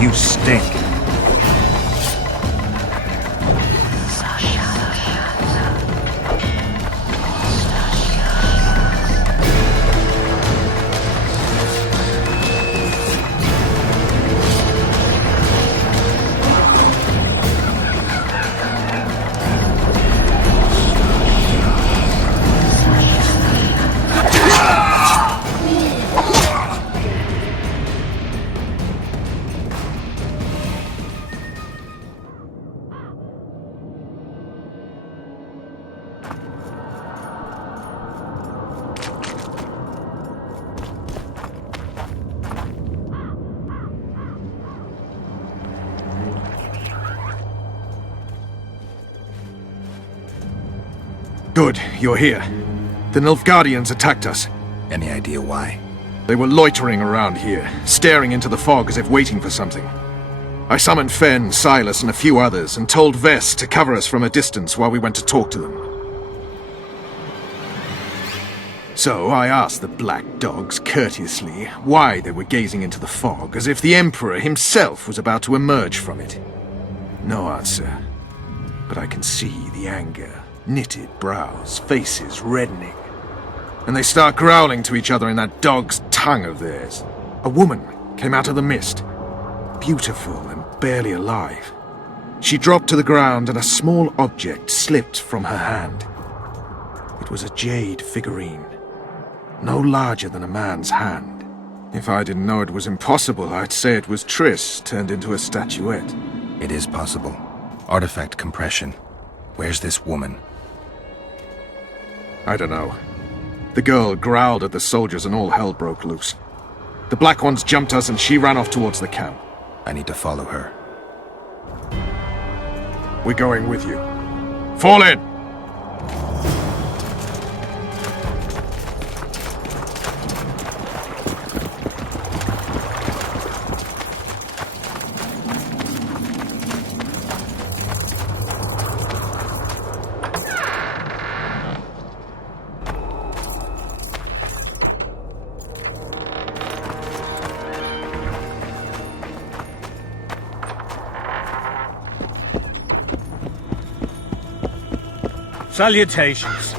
You stink. Good, you're here. The Nilfgaardians attacked us. Any idea why? They were loitering around here, staring into the fog as if waiting for something. I summoned Fen, Silas, and a few others, and told Vess to cover us from a distance while we went to talk to them. So I asked the black dogs courteously why they were gazing into the fog, as if the Emperor himself was about to emerge from it. No answer. But I can see the anger. Knitted brows, faces reddening. And they start growling to each other in that dog's tongue of theirs. A woman came out of the mist, beautiful and barely alive. She dropped to the ground and a small object slipped from her hand. It was a jade figurine, no larger than a man's hand. If I didn't know it was impossible, I'd say it was Triss turned into a statuette. It is possible. Artifact compression. Where's this woman? I don't know. The girl growled at the soldiers and all hell broke loose. The Black Ones jumped us and she ran off towards the camp. I need to follow her. We're going with you. Fall in! Salutations.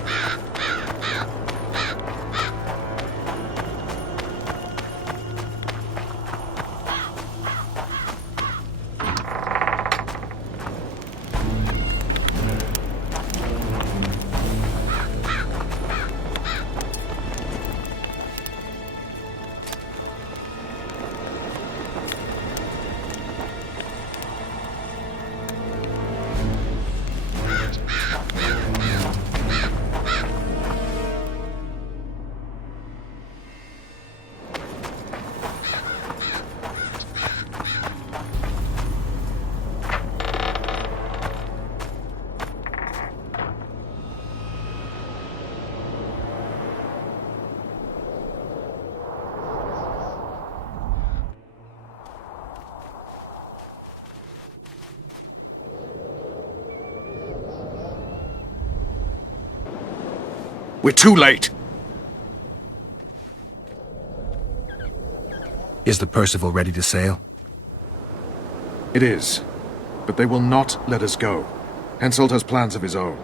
We're too late. Is the Percival ready to sail? It is. But they will not let us go. Henselt has plans of his own.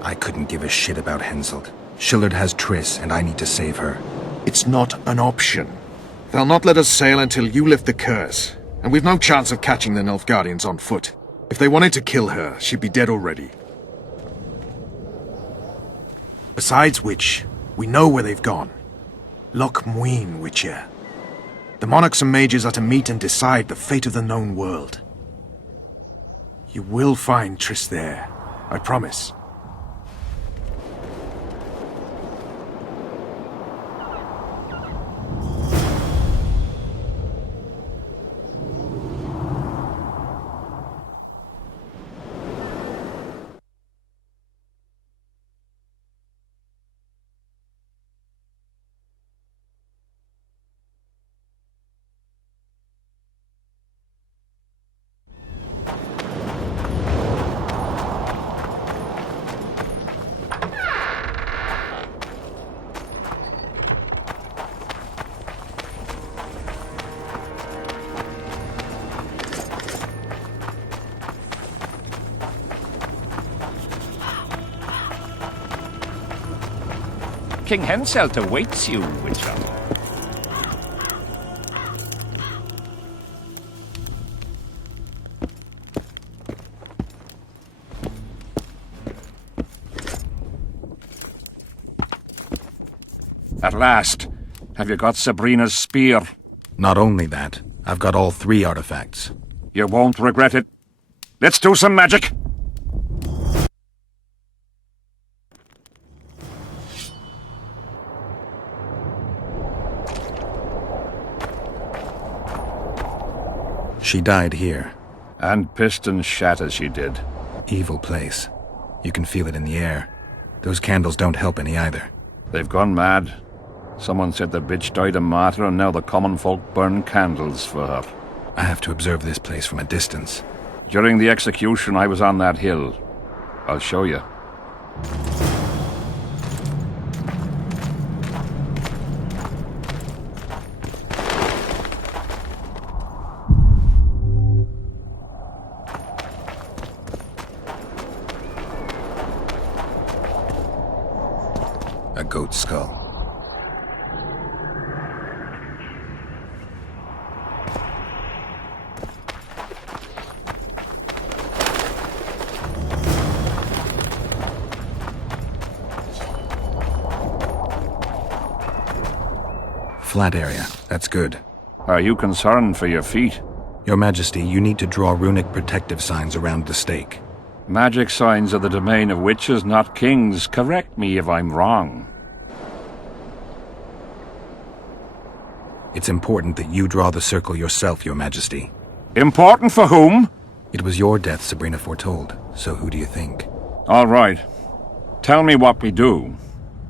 I couldn't give a shit about Henselt. Schillard has Triss, and I need to save her. It's not an option. They'll not let us sail until you lift the curse. And we've no chance of catching the Nilfgaardians on foot. If they wanted to kill her, she'd be dead already. Besides which, we know where they've gone. Loch Muin, Witcher. The monarchs and mages are to meet and decide the fate of the known world. You will find Triss there, I promise. King Henselt awaits you, Witcher. At last. Have you got Sabrina's spear? Not only that, I've got all 3 artifacts. You won't regret it. Let's do some magic! She died here. And piston shat as she did. Evil place. You can feel it in the air. Those candles don't help any either. They've gone mad. Someone said the bitch died a martyr and now the common folk burn candles for her. I have to observe this place from a distance. During the execution, I was on that hill. I'll show you. A goat skull. Flat area. That's good. Are you concerned for your feet? Your Majesty, you need to draw runic protective signs around the stake. Magic signs are the domain of witches, not kings. Correct me if I'm wrong. It's important that you draw the circle yourself, Your Majesty. Important for whom? It was your death Sabrina foretold, so who do you think? All right. Tell me what we do.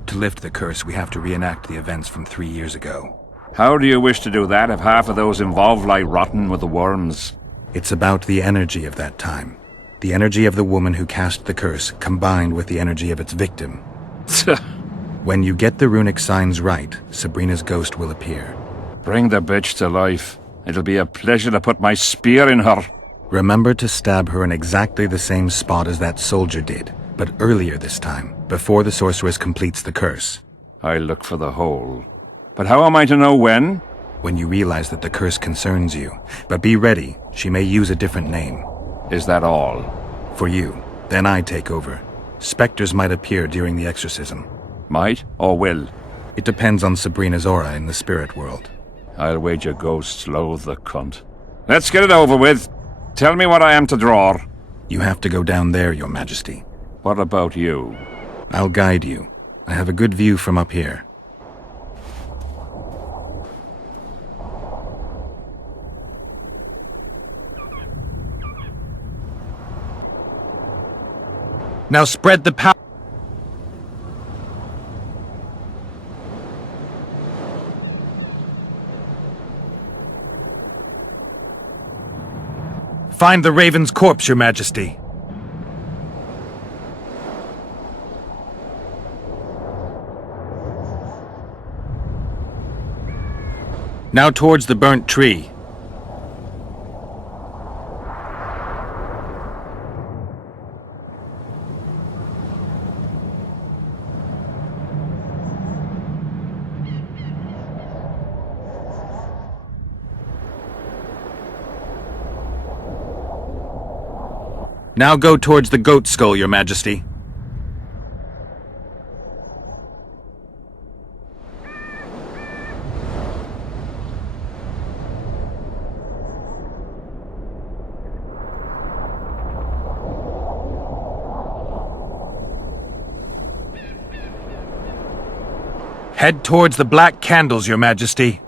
To lift the curse, we have to reenact the events from 3 years ago. How do you wish to do that if half of those involved lie rotten with the worms? It's about the energy of that time. The energy of the woman who cast the curse, combined with the energy of its victim. When you get the runic signs right, Sabrina's ghost will appear. Bring the bitch to life. It'll be a pleasure to put my spear in her. Remember to stab her in exactly the same spot as that soldier did, but earlier this time, before the sorceress completes the curse. I'll look for the hole. But how am I to know when? When you realize that the curse concerns you. But be ready, she may use a different name. Is that all? For you. Then I take over. Spectres might appear during the exorcism. Might or will? It depends on Sabrina's aura in the spirit world. I'll wager ghosts loathe the cunt. Let's get it over with. Tell me what I am to draw. You have to go down there, Your Majesty. What about you? I'll guide you. I have a good view from up here. Now spread the power. Find the Raven's corpse, Your Majesty. Now towards the burnt tree. Now go towards the goat skull, Your Majesty. Head towards the black candles, Your Majesty.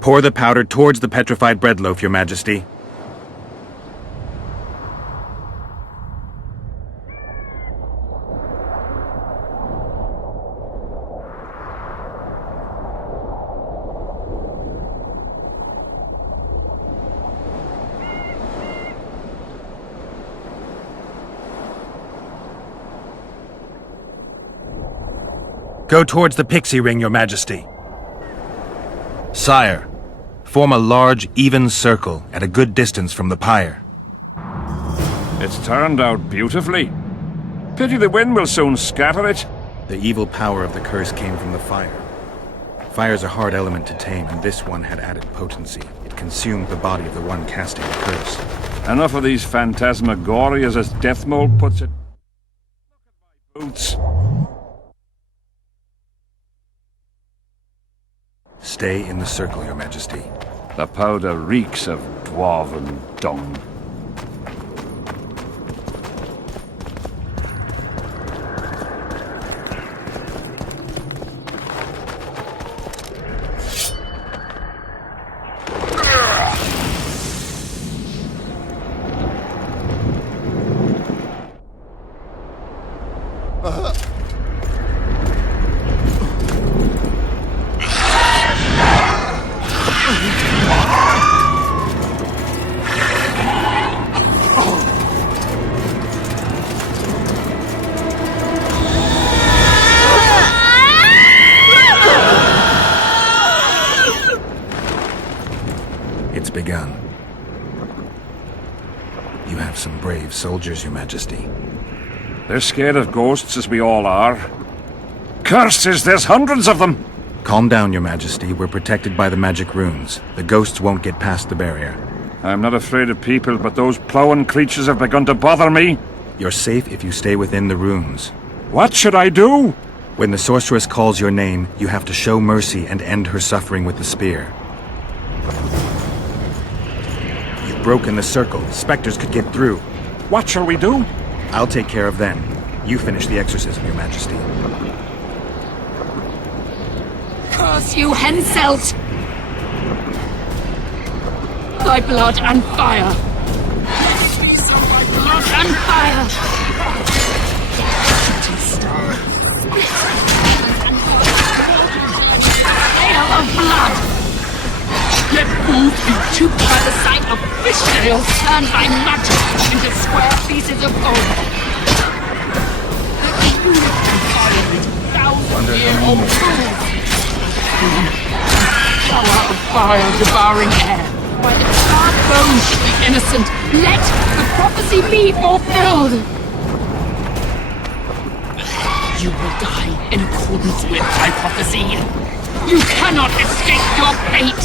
Pour the powder towards the petrified bread loaf, Your Majesty. Go towards the pixie ring, Your Majesty. Sire, form a large, even circle at a good distance from the pyre. It's turned out beautifully. Pity the wind will soon scatter it. The evil power of the curse came from the fire. Fire's a hard element to tame, and this one had added potency. It consumed the body of the one casting the curse. Enough of these phantasmagorias, as Death Mold puts it. Look at my boots. Stay in the circle, Your Majesty. The powder reeks of dwarven dung. It's begun. You have some brave soldiers, Your Majesty. They're scared of ghosts, as we all are. Curses, there's hundreds of them! Calm down, Your Majesty. We're protected by the magic runes. The ghosts won't get past the barrier. I'm not afraid of people, but those plowing creatures have begun to bother me. You're safe if you stay within the runes. What should I do? When the sorceress calls your name, you have to show mercy and end her suffering with the spear. You've broken the circle. Spectres could get through. What shall we do? I'll take care of them. You finish the exorcism, Your Majesty. Curse you, Henselt! Thy blood and fire! Let it be so by blood and fire! Shooting star! Hail of blood! Let fools be choked by the sight of fish tails turned by magic into square pieces of gold. Let the unicorn violate thousand-year-old rules. Power of fire devouring air, by the charred bones of the innocent, let the prophecy be fulfilled! You will die in accordance with my prophecy. You cannot escape your fate!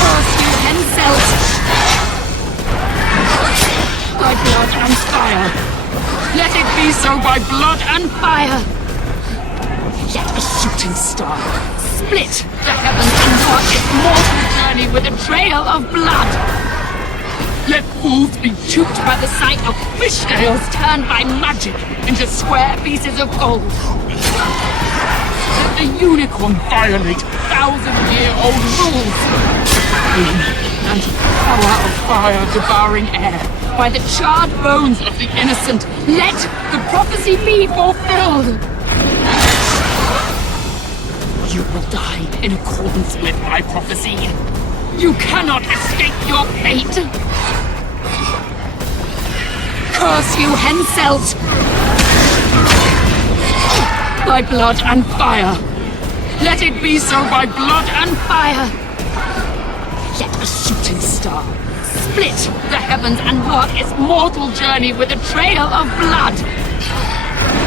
Curse you, Henselt! By blood and fire! Let it be so by blood and fire! Let a shooting star split the heavens and mark its mortal journey with a trail of blood. Let fools be choked by the sight of fish scales turned by magic into square pieces of gold. Let the unicorn violate thousand-year-old rules. And power of fire devouring air, by the charred bones of the innocent, let the prophecy be fulfilled. You will die in accordance with my prophecy. You cannot escape your fate. Curse you, Henselt! By blood and fire. Let it be so by blood and fire. Let a shooting star split the heavens and mark its mortal journey with a trail of blood.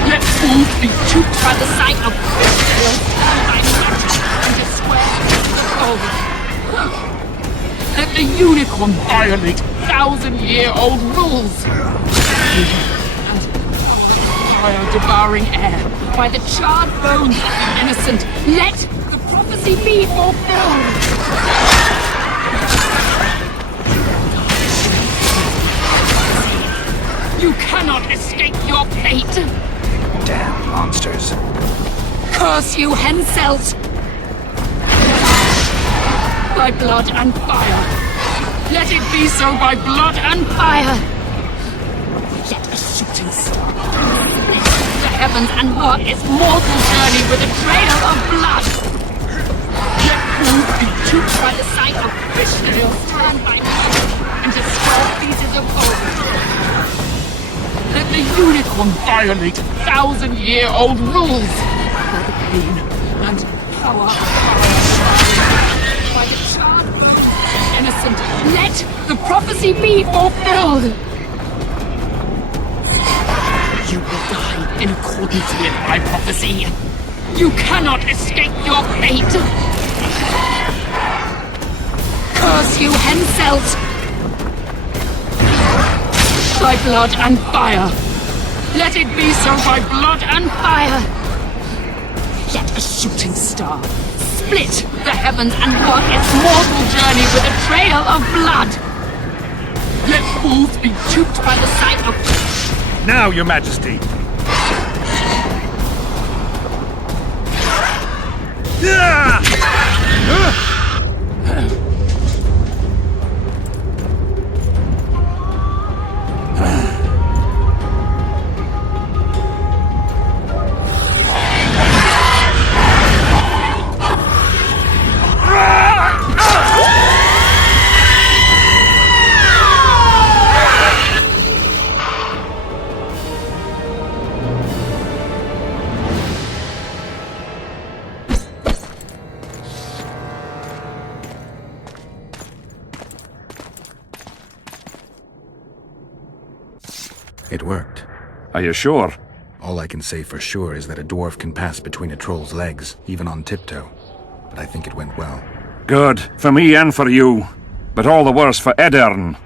Let fools be choked by the sight of fish tails turned by magic into square pieces of gold. Let the unicorn violate thousand-year-old rules. And fire devouring air, by the charred bones of the innocent, let the prophecy be fulfilled. You cannot escape your fate! Damn monsters. Curse you, Henselt! By blood and fire! Let it be so by blood and fire! Let a shooting star split the heavens and mark its mortal journey with a trail of blood! Let fools be choked by the sight of fish tails turned by magic into square pieces of gold. Let the unicorn violate 1,000-year-old rules! For the pain and power by the charm of the innocent, let the prophecy be fulfilled! You will die in accordance with my prophecy. You cannot escape your fate! Curse you, Henselt! By blood and fire! Let it be so by blood and fire! Let a shooting star split the heavens and walk its mortal journey with a trail of blood! Let fools be duped by the sight of... Now, Your Majesty. It worked. Are you sure? All I can say for sure is that a dwarf can pass between a troll's legs, even on tiptoe. But I think it went well. Good. For me and for you. But all the worse for Edern.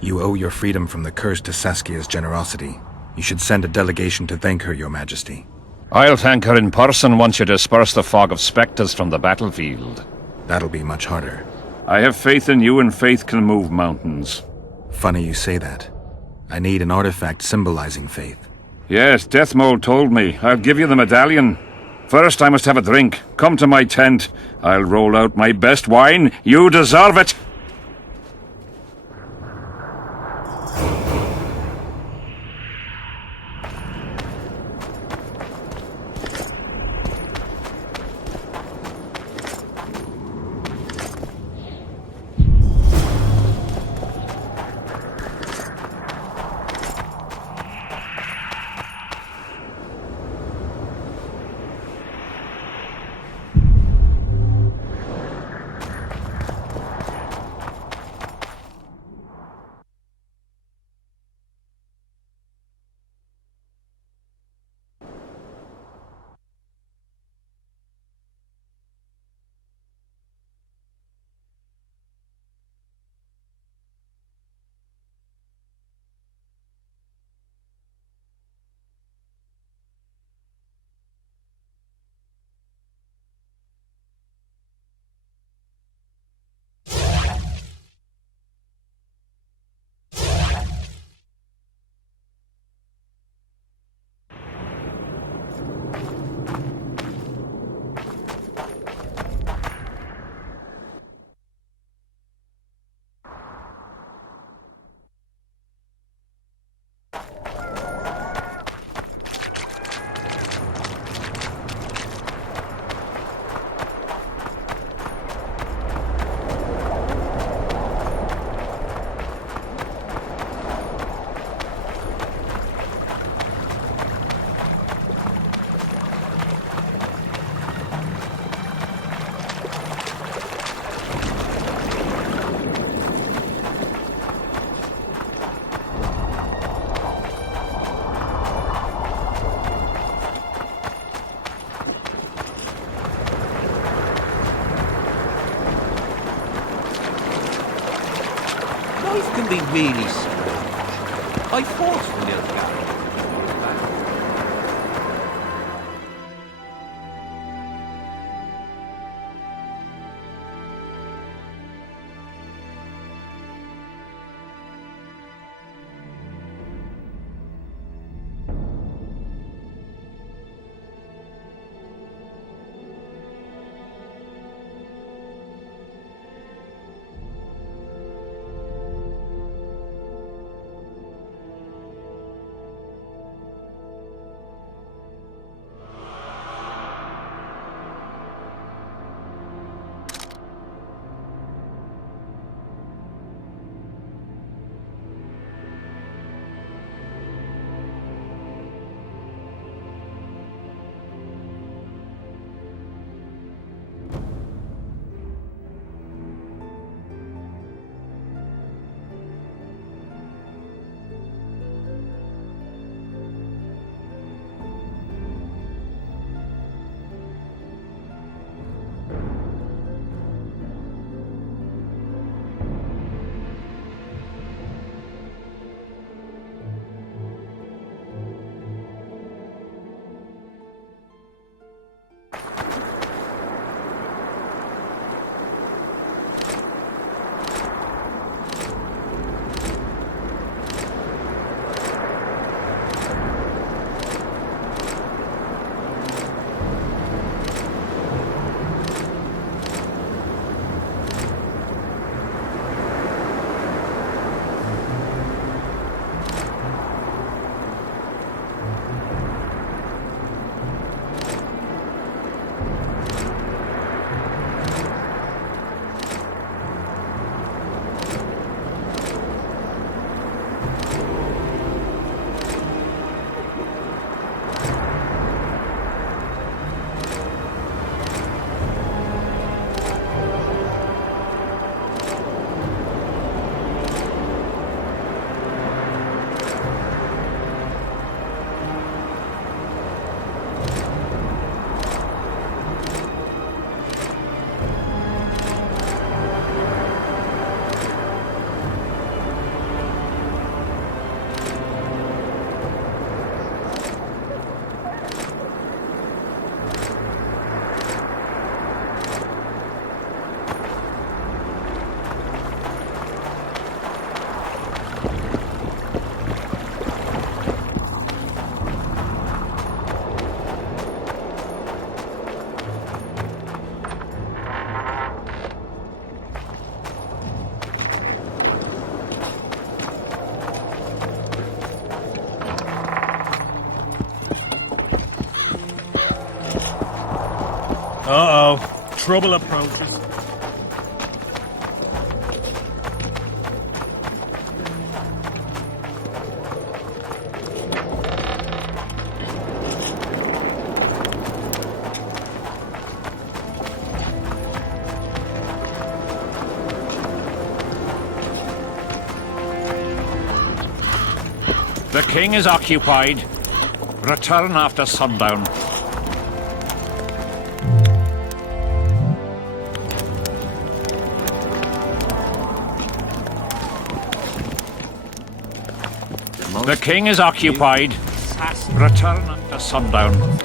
You owe your freedom from the curse to Saskia's generosity. You should send a delegation to thank her, Your Majesty. I'll thank her in person once you disperse the fog of spectres from the battlefield. That'll be much harder. I have faith in you, and faith can move mountains. Funny you say that. I need an artifact symbolizing faith. Yes, Deathmold told me. I'll give you the medallion. First, I must have a drink. Come to my tent. I'll roll out my best wine. You deserve it! Life can be really strange. I fought a little guy. Uh-oh. Trouble approaches. The king is occupied. Return after sundown. The king is occupied. Return after sundown.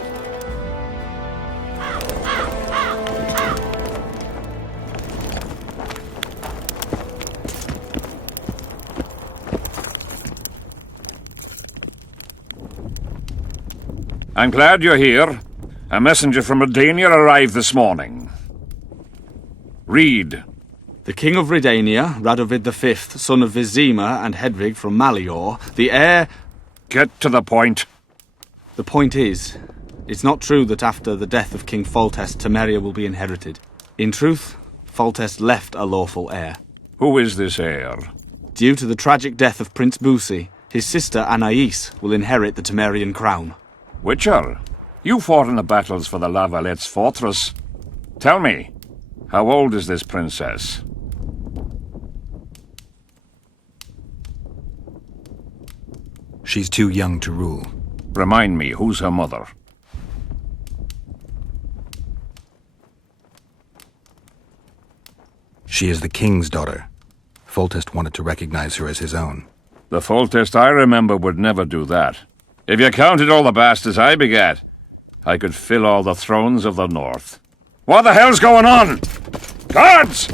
I'm glad you're here. A messenger from Redania arrived this morning. Read. The king of Redania, Radovid V, son of Vizima and Hedvig from Malior, the heir... Get to the point. The point is, it's not true that after the death of King Foltest, Temeria will be inherited. In truth, Foltest left a lawful heir. Who is this heir? Due to the tragic death of Prince Busi, his sister Anais will inherit the Temerian crown. Witcher, you fought in the battles for the La Valette's fortress. Tell me, how old is this princess? She's too young to rule. Remind me, who's her mother? She is the king's daughter. Foltest wanted to recognize her as his own. The Foltest I remember would never do that. If you counted all the bastards I begat, I could fill all the thrones of the north. What the hell's going on? Guards!